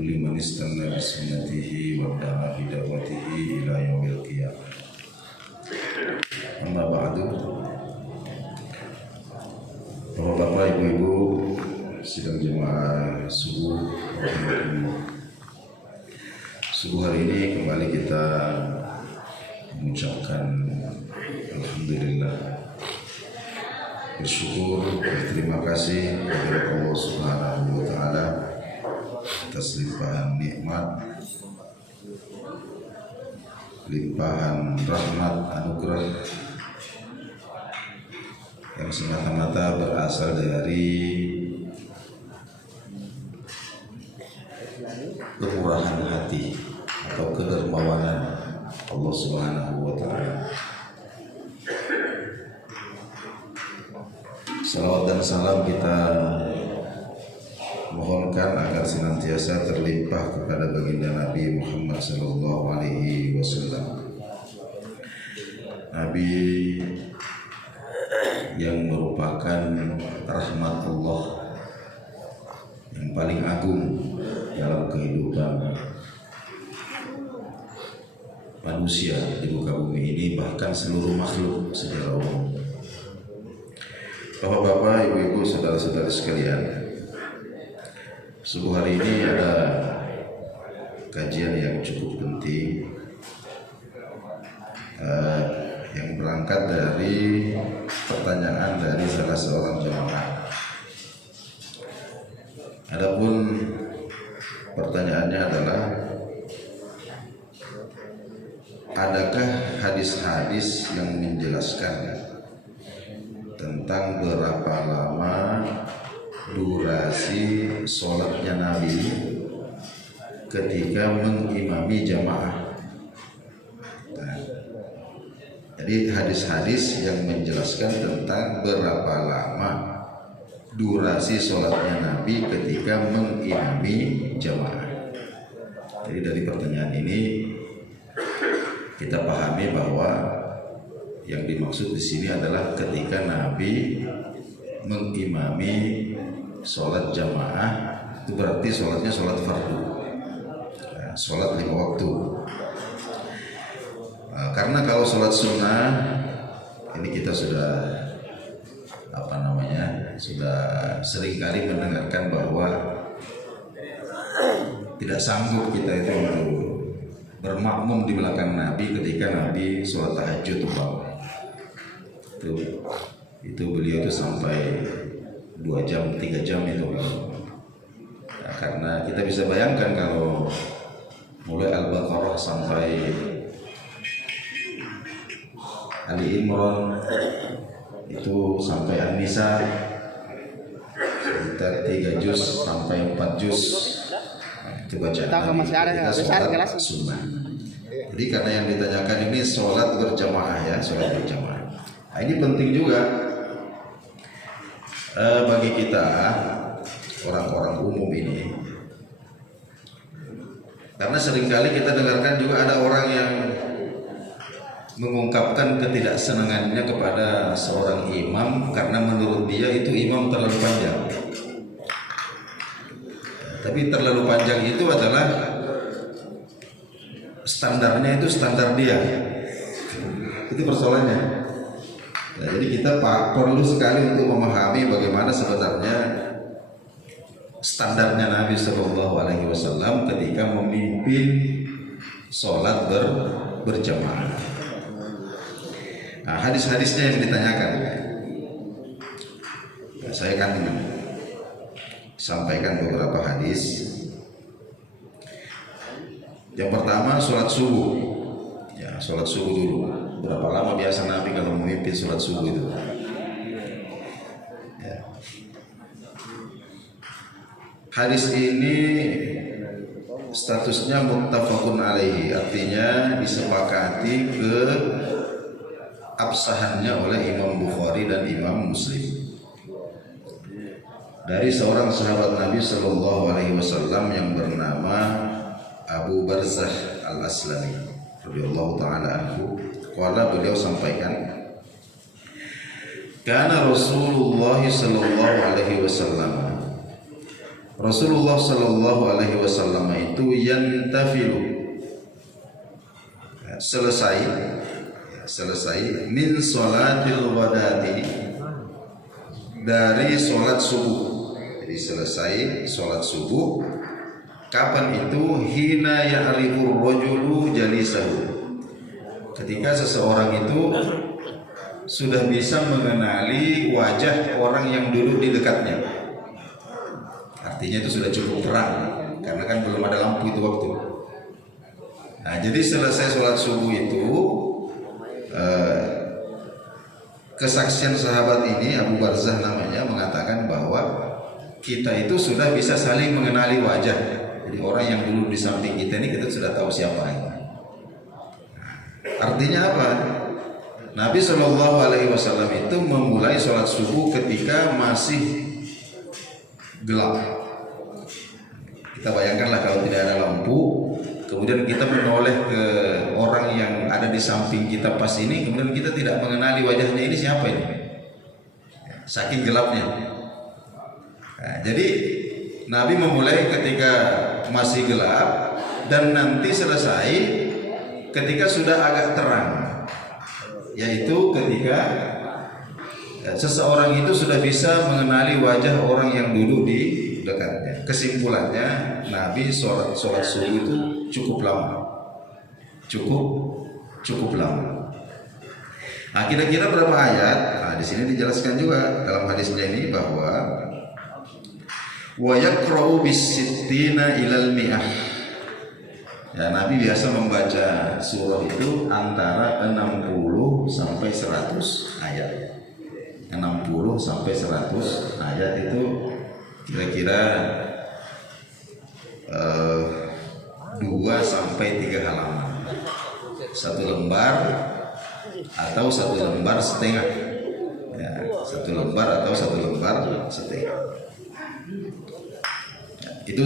kulli man istanna bi sunnatihi wa dana bi da'watihi ila yaumil qiyamah. Amma ba'du. Bapak-bapak, ibu-ibu, sidang jemaah subuh. Subuh hari ini kembali kita mengucapkan alhamdulillah, bersyukur, berterima kasih kepada Allah Subhanahu wa taala atas limpahan nikmat, limpahan rahmat, anugerah yang semata-mata berasal dari kemurahan hati atau kedermawanan Allah Subhanahu wa taala. Salawat dan salam kita mohonkan agar senantiasa terlimpah kepada baginda Nabi Muhammad sallallahu alaihi wasallam. Nabi yang merupakan rahmat Allah yang paling agung dalam kehidupan manusia di muka bumi ini, bahkan seluruh makhluk secara umum. Bapak-bapak, ibu-ibu, saudara-saudara sekalian, subuh hari ini ada kajian yang cukup penting yang berangkat dari pertanyaan dari salah seorang jemaah. Adapun pertanyaannya adalah, adakah hadis-hadis yang menjelaskan tentang berapa lama durasi sholatnya Nabi ketika mengimami jamaah? Jadi hadis-hadis yang menjelaskan tentang berapa lama durasi sholatnya Nabi ketika mengimami jamaah. Jadi dari pertanyaan ini kita pahami bahwa yang dimaksud di sini adalah ketika Nabi mengimami sholat jamaah, itu berarti sholatnya sholat fardu, sholat 5 waktu. Karena kalau sholat sunnah ini kita sudah sudah seringkali mendengarkan bahwa tidak sanggup kita itu untuk bermakmum di belakang Nabi ketika Nabi sholat tahajud itu beliau itu sampai 2 jam 3 jam itu karena kita bisa bayangkan kalau mulai Al-Baqarah sampai Ali Imran itu sampai An-Nisa sekitar 3 juz sampai 4 juz itu bacaan Nabi ketika sholat sunnah. Jadi karena yang ditanyakan ini sholat berjamaah ya, sholat berjamaah. Nah, ini penting juga bagi kita orang-orang umum ini, karena seringkali kita dengarkan juga ada orang yang mengungkapkan ketidaksenangannya kepada seorang imam karena menurut dia itu imam terlalu panjang. Tapi terlalu panjang itu adalah standarnya, itu standar dia. Itu persoalannya. Nah, jadi kita perlu sekali untuk memahami bagaimana sebenarnya standarnya Nabi Shallallahu Alaihi Wasallam ketika memimpin sholat berjamaah. Nah, hadis-hadisnya yang ditanyakan, saya akan sampaikan beberapa hadis. Yang pertama, sholat subuh. Ya, sholat subuh dulu. Berapa lama biasa Nabi kalau memimpin sholat subuh itu? Ya. Hadis ini statusnya muttafaqun alaihi, artinya disepakati ke absahannya oleh Imam Bukhari dan Imam Muslim. Dari seorang sahabat Nabi Sallallahu Alaihi Wasallam yang bernama Abu Barzah Al-Aslami radhiyallahu taala anhu, qala, beliau sampaikan, kana Rasulullah sallallahu alaihi wasallam Rasulullah Shallallahu Alaihi Wasallam itu yantafilu, selesai min sholatil ghadati, dari sholat subuh. Jadi selesai sholat subuh. Kapan itu? Hina ya'rifur rajulu jalisahu, ketika seseorang itu sudah bisa mengenali wajah orang yang duduk di dekatnya. Artinya itu sudah cukup terang, karena kan belum ada lampu itu waktu. Nah, jadi selesai sholat subuh itu, kesaksian sahabat ini, Abu Barzah namanya, mengatakan bahwa kita itu sudah bisa saling mengenali wajah. Jadi orang yang dulu di samping kita ini, kita sudah tahu siapa ini. Artinya apa? Nabi Shallallahu Alaihi Wasallam itu memulai sholat subuh ketika masih gelap. Kita bayangkanlah kalau tidak ada lampu, kemudian kita menoleh ke orang yang ada di samping kita pas ini, kemudian kita tidak mengenali wajahnya, ini siapa ini? Saking gelapnya. Nah, jadi Nabi memulai ketika masih gelap dan nanti selesai ketika sudah agak terang, yaitu ketika seseorang itu sudah bisa mengenali wajah orang yang duduk di dekatnya. Kesimpulannya, Nabi sholat subuh itu cukup lama, cukup lama. Nah, kira-kira berapa ayat? Nah, di sini dijelaskan juga dalam hadisnya ini bahwa wa yaqra'u bis-sittina ilal mi'ah. Ya, Nabi biasa membaca surah itu antara 60 sampai 100 ayat. 60 sampai 100 ayat itu kira-kira 2 sampai 3 halaman. 1 lembar atau 1 lembar setengah. Ya, 1 lembar atau 1 lembar setengah. Ya, itu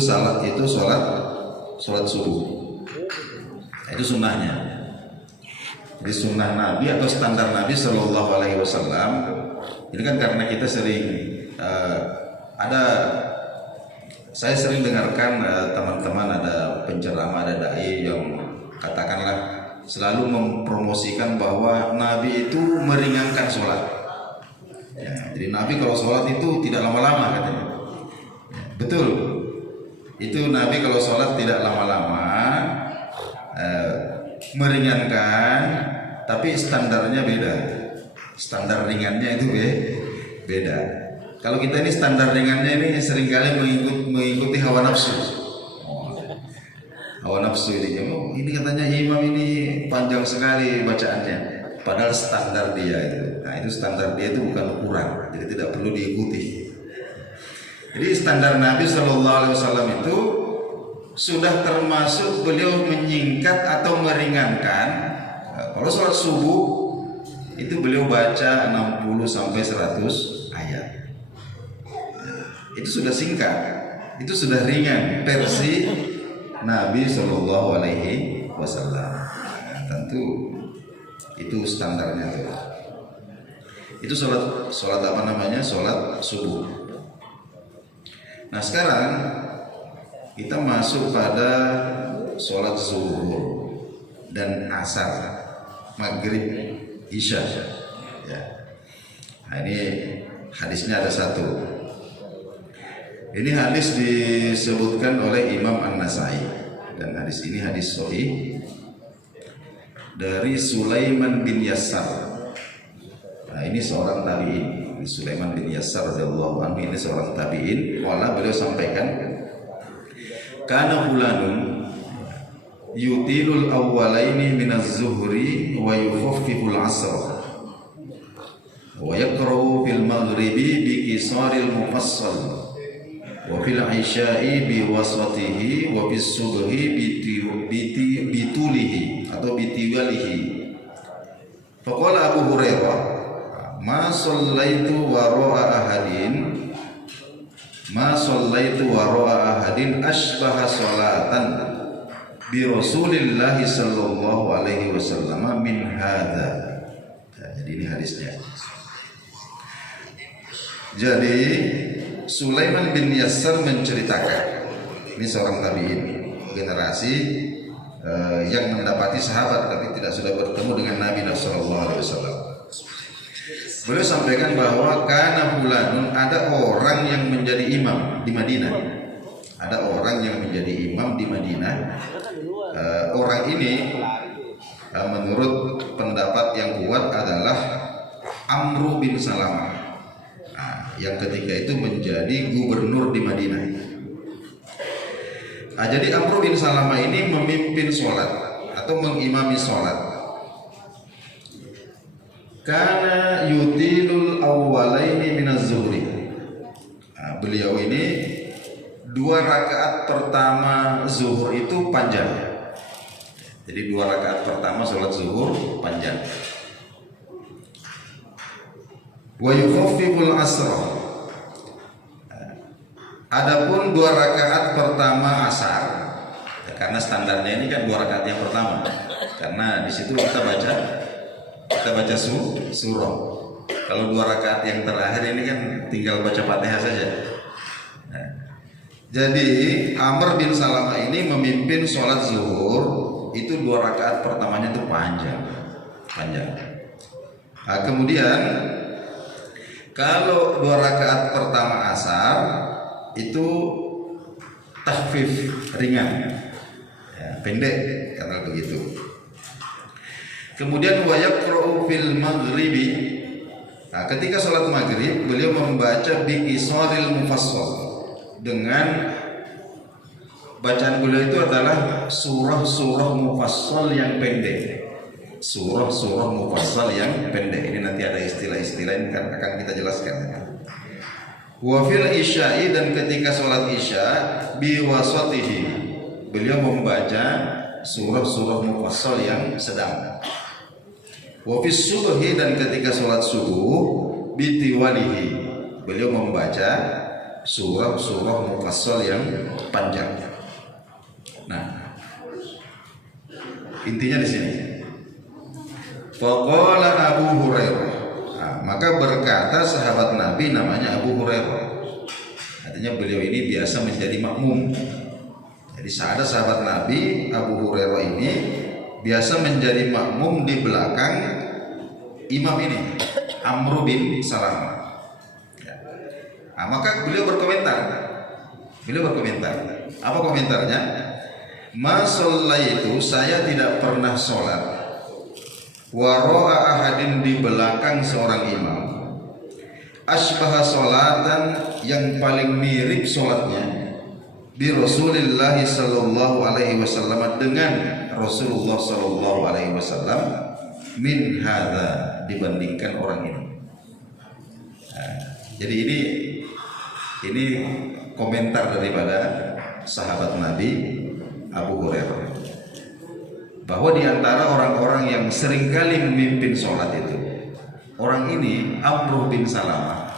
sholat subuh. Itu sunnahnya. Jadi sunnah Nabi atau standar Nabi Shallallahu Alaihi Wasallam. Ini kan karena kita sering saya sering dengarkan teman-teman, ada penceramah, ada dai yang katakanlah selalu mempromosikan bahwa Nabi itu meringankan sholat. Ya, jadi Nabi kalau sholat itu tidak lama-lama katanya. Ya, betul. Itu Nabi kalau sholat tidak lama-lama, meringankan, tapi standarnya beda. Standar ringannya itu beda. Kalau kita ini standar ringannya ini seringkali mengikuti hawa nafsu. Hawa nafsu ini katanya imam ini panjang sekali bacaannya, padahal standar dia itu. Nah, itu standar dia itu bukan ukuran, jadi tidak perlu diikuti. Jadi standar Nabi Shallallahu Alaihi Wasallam itu sudah termasuk beliau menyingkat atau meringankan. Kalau sholat subuh itu beliau baca 60 sampai 100 ayat. Itu sudah singkat, itu sudah ringan versi Nabi Shallallahu Alaihi Wasallam. Tentu itu standarnya. Itu sholat apa namanya? Sholat subuh. Nah, sekarang kita masuk pada sholat zuhur dan asar, maghrib, isya. Ya. Nah, ini hadisnya ada satu. Ini hadis disebutkan oleh Imam An-Nasai, dan hadis ini hadis sahih dari Sulaiman bin Yasar. Nah, ini seorang tabi'in. Sulaiman bin Yasar radhiyallahu anhu ini seorang tabi'in. Wala beliau sampaikan, kana fulanun yutilul awwalaini minaz zuhri wa yukhaffifu al-'asr wa yaqra'u fil maghribi bi qisaril mufassal wa fil 'isya'i bi wasatihi wa bis subhi bitulihi atau bitiwalihi. Faqala Abu Hurairah, ma shallaitu wara'a ahadin asbaha sholatan bi Rasulillah sallallahu alaihi wasallam min hadza. Jadi ini hadisnya. Jadi Sulaiman bin Yasar menceritakan, ini seorang tabi'in, generasi yang mendapati sahabat tapi tidak sudah bertemu dengan Nabi sallallahu alaihi wasallam. Beliau sampaikan bahwa kana fulanun, ada orang yang menjadi imam di Madinah. Ada orang yang menjadi imam di Madinah. Orang ini menurut pendapat yang kuat adalah Amru bin Salamah, yang ketika itu menjadi gubernur di Madinah. Jadi Amru bin Salamah ini memimpin sholat atau mengimami sholat. Kana yutilul awwalaini minaz zuhri. Beliau ini 2 rakaat pertama zuhur itu panjang. Jadi 2 rakaat pertama sholat zuhur panjang. Wa yukhaffiful asra. Adapun 2 rakaat pertama asar, karena standarnya ini kan 2 rakaat yang pertama. Karena di situ kita baca surah. Kalau 2 rakaat yang terakhir ini kan tinggal baca Fatihah saja. Jadi Amr bin Salamah ini memimpin sholat zuhur, itu 2 rakaat pertamanya itu panjang. Kemudian kalau 2 rakaat pertama asar itu takhfif, ringan, pendek, karena begitu. Kemudian wa yaqra'u fil maghribi. Ketika sholat maghrib beliau membaca biqisaril mufassal, dengan bacaan beliau itu adalah surah-surah mufassal yang pendek. Surah-surah mufassal yang pendek. Ini nanti ada istilah-istilah ini akan kita jelaskan. Wa fil isya'i, dan ketika sholat isya biwasatihi, beliau membaca surah-surah mufassal yang sedang. Wa fis subhi, dan ketika sholat subuh bitiwalihi, beliau membaca surah-surah mufassal yang panjang. Nah, intinya di sini. Faqala Abu Hurairah. Maka berkata sahabat Nabi namanya Abu Hurairah. Artinya beliau ini biasa menjadi makmum. Jadi ada sahabat Nabi Abu Hurairah ini biasa menjadi makmum di belakang imam ini, Amr bin Salamah. Maka beliau berkomentar. Apa komentarnya? Ma shallaitu, saya tidak pernah sholat wara'a ahadin, di belakang seorang imam, asbaha sholatan, yang paling mirip sholatnya, bi Rasulillah sallallahu alaihi wasallam, dengan Rasulullah sallallahu alaihi wasallam, min hadza, dibandingkan orang ini. Jadi ini komentar daripada sahabat Nabi Abu Hurairah, bahwa di antara orang-orang yang seringkali memimpin sholat itu, orang ini Amr bin Salamah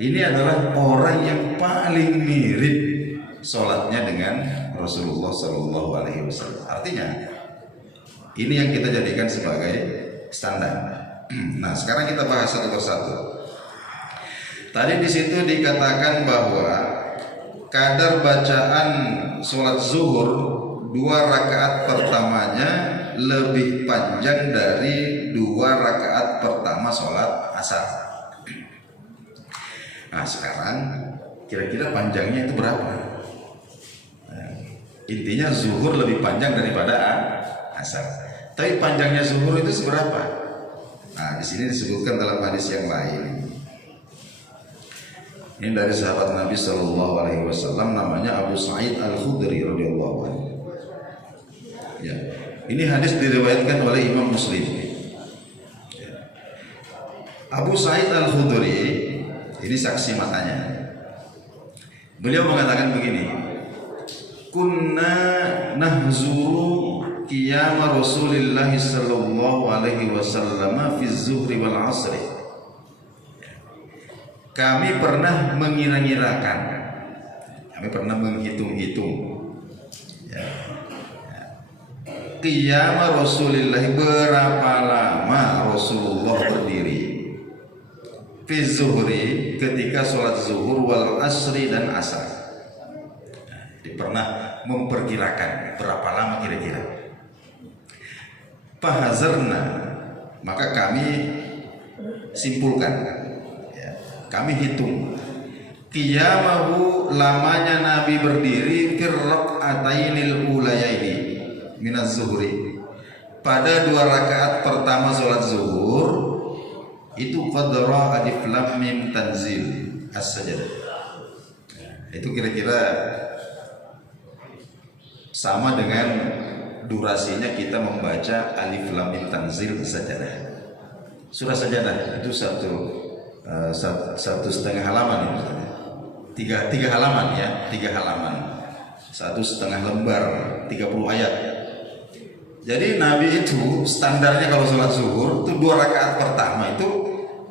ini adalah orang yang paling mirip sholatnya dengan Rasulullah Sallallahu Alaihi Wasallam. Artinya ini yang kita jadikan sebagai standar. Nah, sekarang kita bahas satu persatu. Tadi di situ dikatakan bahwa kadar bacaan sholat zuhur 2 rakaat pertamanya lebih panjang dari 2 rakaat pertama sholat asar. Nah, sekarang kira-kira panjangnya itu berapa? Nah, intinya zuhur lebih panjang daripada asar. Tapi panjangnya zuhur itu seberapa? Nah, di sini disebutkan dalam hadis yang lain. Ini dari sahabat Nabi Sallallahu Alaihi Wasallam, namanya Abu Sa'id Al-Khudri radhiyallahu anhu. Ya, ini hadis diriwayatkan oleh Imam Muslim. Abu Sa'id Al-Khudri ini saksi matanya. Beliau mengatakan begini: kunna nahzuru qiyam Rasulillah sallallahu alaihi wasallam fi zuhri wal asri. Kami pernah mengira-ngirakan, kami pernah menghitung-hitung, ya, qiyam Rasulillah, berapa lama Rasulullah berdiri fi zuhri, ketika sholat zuhur, wal asri, dan asar. Jadi pernah memperkirakan berapa lama kira-kira. Fahazarna, maka kami simpulkan, ya, kami hitung qiyamahu, lamanya Nabi berdiri fir rak'atainil ulayaini minaz zuhri, pada 2 rakaat pertama sholat zuhur, itu qadra alif lam mim tanzil as-sajdah. Itu kira-kira sama dengan durasinya kita membaca alif lam mim tanzil as-sajdah. Surah Sajadah itu satu setengah halaman ya. Tiga halaman ya, 3 halaman, 1,5 lembar, 30 ayat. Jadi Nabi itu standarnya kalau sholat zuhur itu 2 rakaat pertama itu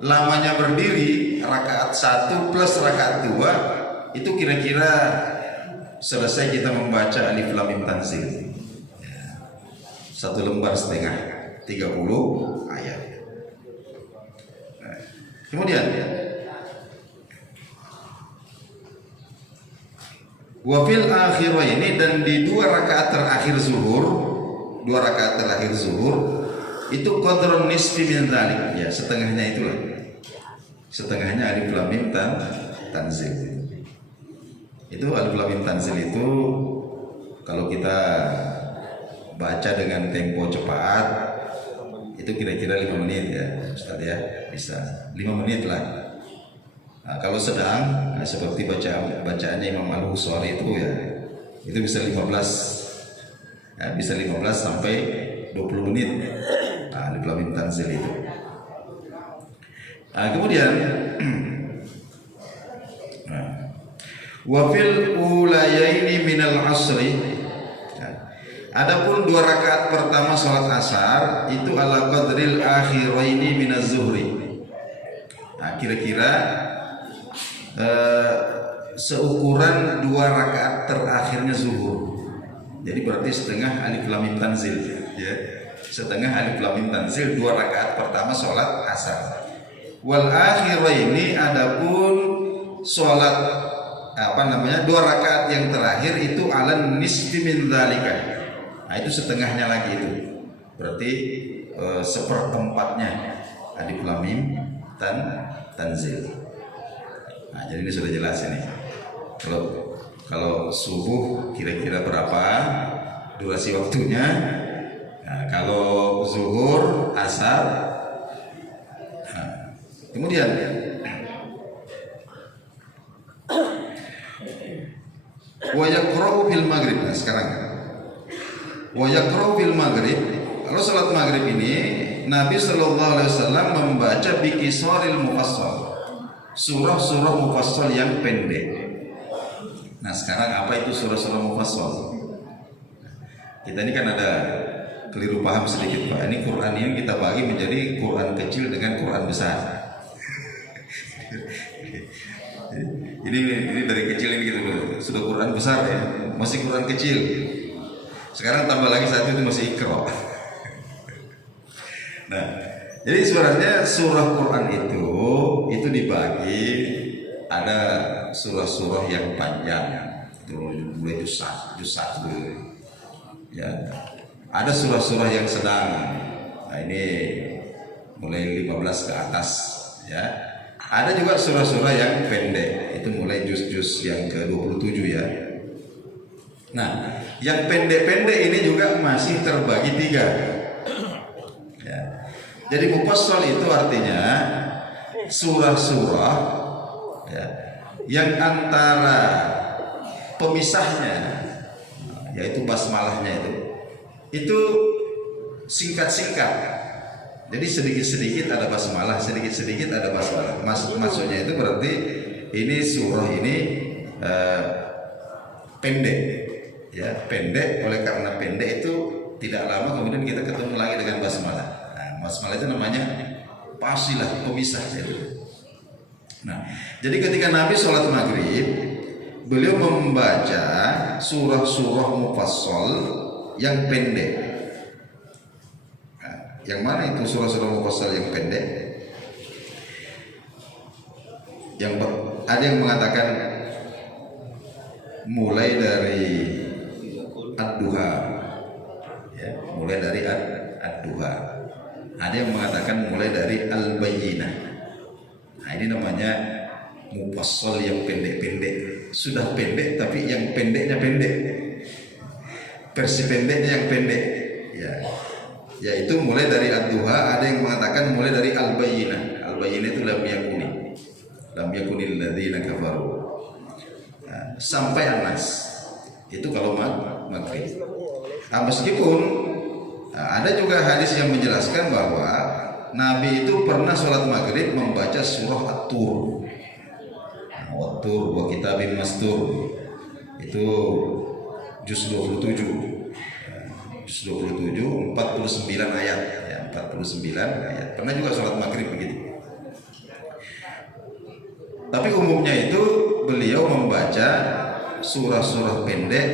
lamanya berdiri, rakaat 1 plus rakaat 2 itu kira-kira selesai kita membaca alif lam mim tanzil, 1,5 lembar, 30 ayat. Nah, kemudian wafil akhiraini, dan di 2 rakaat terakhir zuhur, 2 rakaat terakhir zuhur itu qadrun nisfi min dzalik, ya setengahnya itulah, setengahnya alif lam mim tanzil. Itu alif lam mim tanzil itu kalau kita baca dengan tempo cepat itu kira-kira 5 menit ya Ustaz ya, bisa 5 menit lah. Nah, kalau sedang, nah, seperti bacaannya Imam Al-Bukhari itu ya, itu bisa 15 ya, bisa 15 sampai 20 menit. Nah, alif lam mim tanzil itu. Nah, kemudian wa fil ulayaini minal asri, adapun 2 rakaat pertama salat asar itu ala qadril akhiraini minaz zuhri. Nah, kira-kira seukuran 2 rakaat terakhirnya zuhur. Jadi berarti setengah alif lam mim tanzil ya. Setengah alif lam mim tanzil 2 rakaat pertama salat asar. Wal akhiraini, adapun salat 2 rakaat yang terakhir itu ala nisfi min dzalika. Nah, itu setengahnya lagi itu. Berarti 1/4-nya alif lam mim tanzil. Nah, jadi ini sudah jelas ini. Kalau subuh kira-kira berapa durasi waktunya? Nah, kalau zuhur, asar. Nah, kemudian wa yaqra'u fil maghrib. Nah, sekarang wa yaqra'u fil maghrib. Kalau salat maghrib ini Nabi sallallahu alaihi wasallam membaca bi qisaril mufassal, surah-surah mufassal yang pendek. Nah, sekarang apa itu surah-surah mufassal? Kita ini kan ada keliru paham sedikit Pak. Ini Quran yang kita bagi menjadi Quran kecil dengan Quran besar. ini dari kecil ini gitu, sudah Quran besar ya, masih Quran kecil. Sekarang tambah lagi satu itu masih Iqra. Nah, jadi sebenarnya surah Quran itu dibagi, ada surah-surah yang panjang, itu mulai juz 1 ya. Ada surah-surah yang sedang. Nah, ini mulai 15 ke atas ya. Ada juga surah-surah yang pendek, itu mulai juz-juz yang ke-27 ya. Nah, yang pendek-pendek ini juga masih terbagi 3 ya. Jadi mufassal itu artinya surah-surah ya, yang antara pemisahnya yaitu basmalahnya itu singkat-singkat. Jadi sedikit-sedikit ada basmalah, sedikit-sedikit ada basmalah. Maksudnya itu berarti ini surah ini pendek ya, pendek. Oleh karena pendek itu tidak lama kemudian kita ketemu lagi dengan basmalah. Nah, basmalah itu namanya fasilah, pemisah itu. Nah, jadi ketika Nabi sholat maghrib, beliau membaca surah-surah mufassal yang pendek. Nah, yang mana itu surah-surah mufassal yang pendek? Ada yang mengatakan mulai dari ad-duha, ya, mulai dari ad-duha. Ada yang mengatakan mulai dari al-bayyinah. Nah, ini namanya mufassal yang pendek-pendek. Sudah pendek tapi yang pendeknya pendek. Versi pendeknya yang pendek. Ya. Yaitu mulai dari ad-duha, ada yang mengatakan mulai dari al-bayyinah. Al-bayyinah itu lam yakunil ladzina kafaru. Nah, sampai An-Nas. Itu kalau maghrib. Nah, meskipun ada juga hadis yang menjelaskan bahwa Nabi itu pernah sholat maghrib membaca surah At-Tur. At-Tur wa kitabim mastur. Itu juz 27. Juz 27 49 ayat, ya, 49 ayat. Pernah juga sholat maghrib begitu. Tapi umumnya itu beliau membaca surah-surah pendek,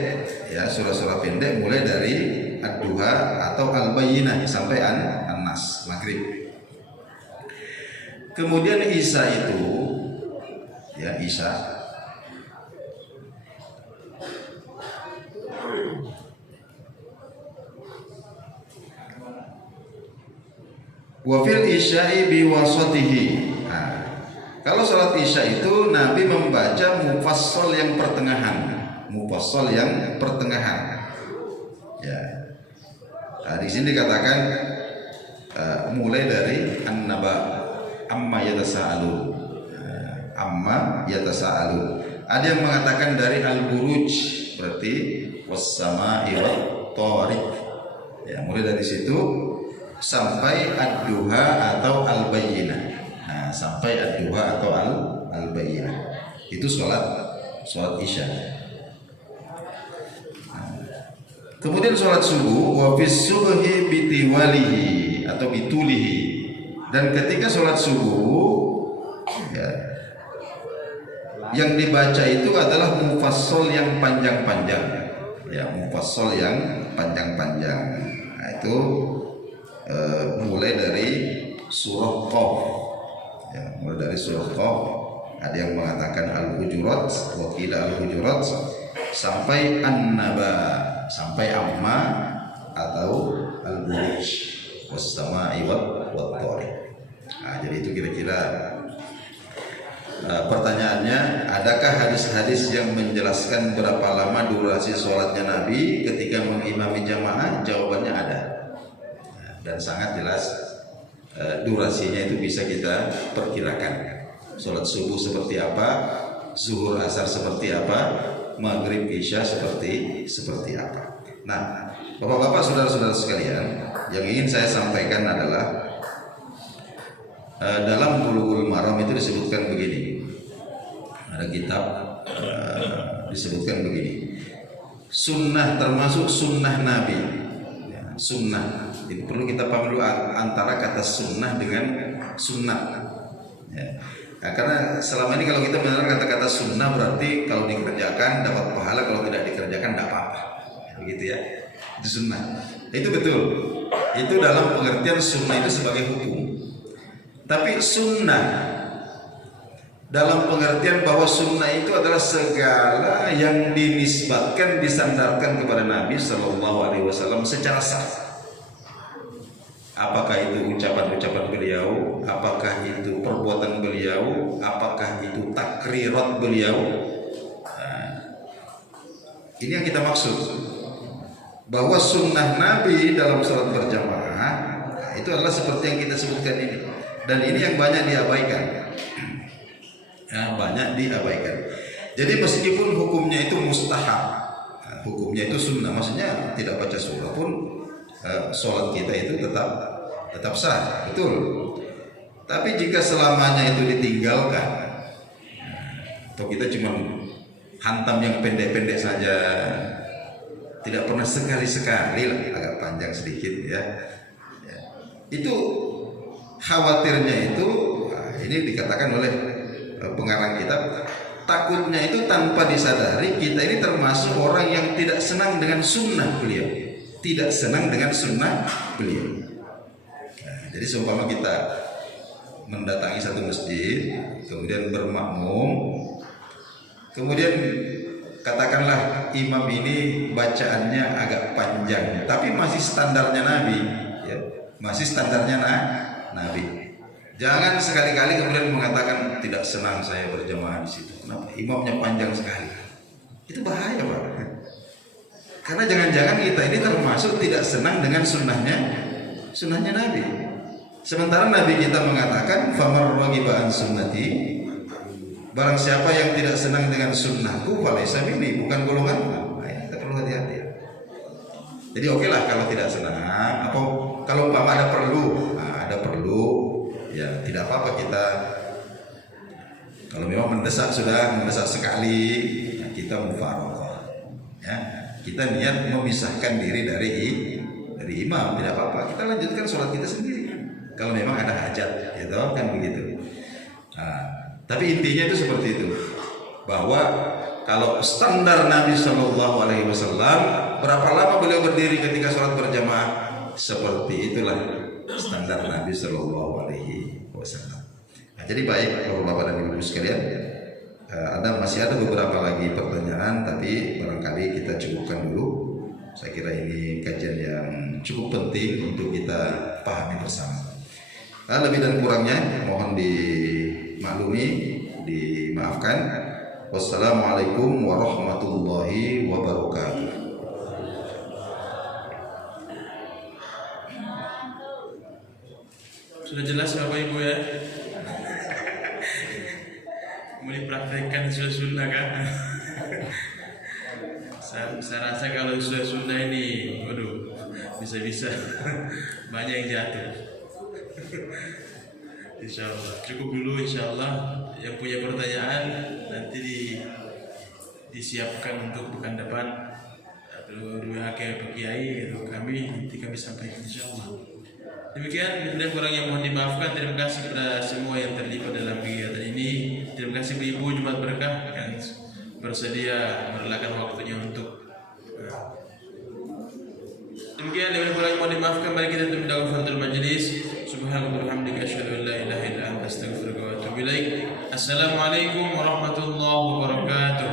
ya, surah-surah pendek mulai dari ad-duha atau al-bayyinah sampai an-nas, maghrib. Kemudian Isya itu, ya, Isya wa fil isya'i biwasatihi. Nah, kalau sholat Isya itu Nabi membaca mufassal yang pertengahan, mufassal yang pertengahan. Ya. Nah, di sini dikatakan mulai dari an-naba, amma yatasaalun. Amma yatasaalun. Ada yang mengatakan dari al-buruj, berarti was-sama'i wat-thariq. Ya, mulai dari situ sampai ad-duha atau al-bayyinah. Nah, sampai ad-duha atau al-bayyinah. Itu sholat Isya. Kemudian sholat subuh, wa fis subhi bitiwalihi atau bitulihi. Dan ketika sholat subuh, ya, yang dibaca itu adalah mufassal yang panjang-panjang, ya, mufassal yang panjang-panjang. Nah, itu mulai dari surah Qaf, ya, mulai dari surah Qaf. Ada yang mengatakan al-hujurat, wakil al-hujurat, sampai an-naba, sampai amma atau al-buruj, was-sama'i wat-thariq. Nah, jadi itu kira-kira pertanyaannya, adakah hadis-hadis yang menjelaskan berapa lama durasi sholatnya Nabi ketika mengimami jamaah? Jawabannya ada, dan sangat jelas. Durasinya itu bisa kita perkirakan. Sholat subuh seperti apa, zuhur asar seperti apa, maghrib isya seperti apa. Nah, bapak-bapak, saudara-saudara sekalian, yang ingin saya sampaikan adalah dalam Bulughul Maram itu disebutkan begini. Ada kitab disebutkan begini. Sunnah, termasuk sunnah Nabi, ya, sunnah. Itu perlu kita paham dulu antara kata sunnah dengan sunnah, ya. Nah, karena selama ini kalau kita mendengar kata-kata sunnah berarti kalau dikerjakan dapat pahala, kalau tidak dikerjakan tidak apa-apa, begitu ya. Itu sunnah. Itu betul. Itu dalam pengertian sunnah itu sebagai hukum. Tapi sunnah dalam pengertian bahwa sunnah itu adalah segala yang dinisbatkan, disandarkan kepada Nabi Shallallahu Alaihi Wasallam secara sah. Apakah itu ucapan-ucapan beliau, apakah itu perbuatan beliau, apakah itu takrirat beliau. Nah, ini yang kita maksud, bahwa sunnah Nabi dalam salat berjamaah itu adalah seperti yang kita sebutkan ini. Dan ini yang banyak diabaikan, ya, banyak diabaikan. Jadi meskipun hukumnya itu mustahab, hukumnya itu sunnah, maksudnya tidak baca surah pun sholat kita itu tetap sah, betul. Tapi jika selamanya itu ditinggalkan, atau kita cuma hantam yang pendek-pendek saja, tidak pernah sekali-sekali lah, agak panjang sedikit, ya, itu khawatirnya itu, ini dikatakan oleh pengarang kitab, takutnya itu tanpa disadari kita ini termasuk orang yang tidak senang dengan sunnah beliau, tidak senang dengan sunnah beliau. Nah, jadi seumpama kita mendatangi satu masjid, kemudian bermakmum, kemudian katakanlah imam ini bacaannya agak panjang, tapi masih standarnya Nabi, ya, masih standarnya Nabi. Jangan sekali-kali kemudian mengatakan tidak senang saya berjamaah di situ. Kenapa? Imamnya panjang sekali. Itu bahaya, Pak. Karena jangan-jangan kita ini termasuk tidak senang dengan sunnahnya Nabi. Sementara Nabi kita mengatakan famar raghiba an sunnati, barang siapa yang tidak senang dengan sunnahku falaysa minni, bukan golongan. Nah, kita perlu hati-hati. Jadi oke lah kalau tidak senang, atau kalau umpama ada perlu, ya tidak apa-apa kita. Kalau memang mendesak sekali, ya kita mufaraqah. Ya, kita niat memisahkan diri dari imam, tidak apa-apa. Kita lanjutkan sholat kita sendiri. Kalau memang ada hajat, gitu kan begitu. Nah, tapi intinya itu seperti itu, bahwa kalau standar Nabi Shallallahu Alaihi Wasallam, berapa lama beliau berdiri ketika sholat berjamaah, seperti itulah standar Nabi Shallallahu Alaihi Wasallam. Nah, jadi baik Bapak dan Ibu sekalian, masih ada beberapa lagi pertanyaan, tapi barangkali kita cukupkan dulu. Saya kira ini kajian yang cukup penting untuk kita pahami bersama. Nah, lebih dan kurangnya mohon dimaklumi, dimaafkan. Wassalamualaikum warahmatullahi wabarakatuh. Sudah jelas Bapak Ibu ya? Mau dipraktekkan sunnah kan? Saya rasa kalau sunnah ini, waduh, bisa-bisa banyak yang jatuh. Insya Allah cukup dulu, insya Allah. Yang punya pertanyaan nanti disiapkan untuk pekan depan atau dua Pak Kiai atau kami, nanti kami sampaikan insya Allah. Demikian dan kurang yang mohon dimaafkan. Terima kasih kepada semua yang terlibat dalam kegiatan ini. Terima kasih Ibu Jumat Berkah yang bersedia merelakan waktunya untuk. Demikian dan kurang yang mohon dimaafkan. Mari kita tutup dengan kafaratul majelis. Subhanallah walhamdulillah asyhadu an la ilaha illa anta astaghfiruka wa atubu ilaik. Assalamualaikum warahmatullahi wabarakatuh.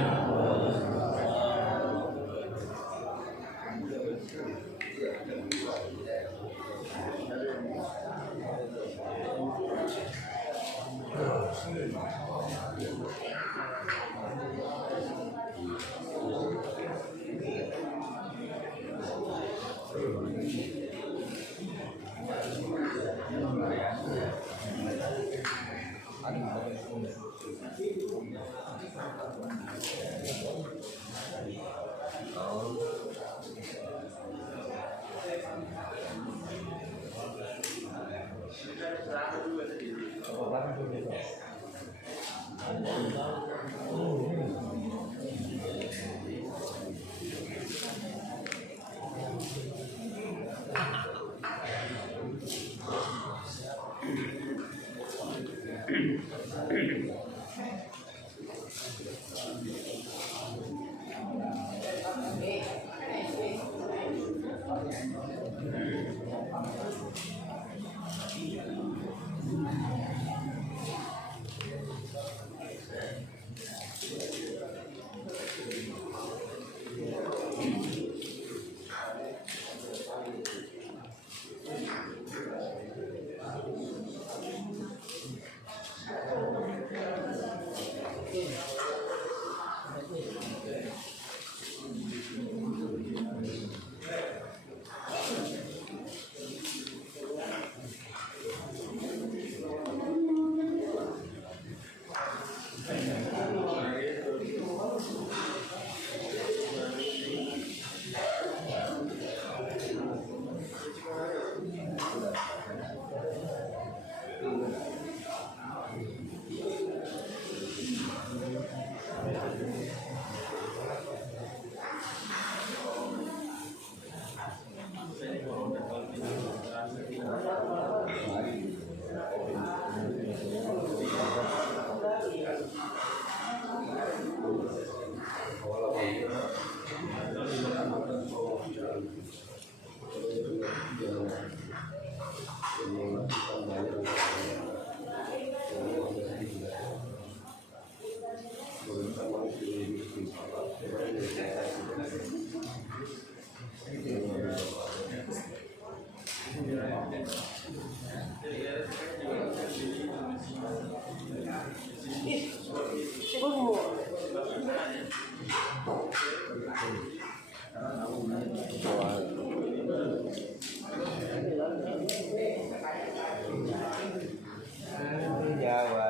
Jawa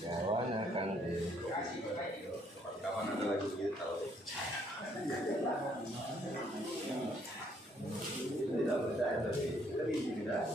Jawa akan di kawan ada lagi gitu tidak percaya tapi tidak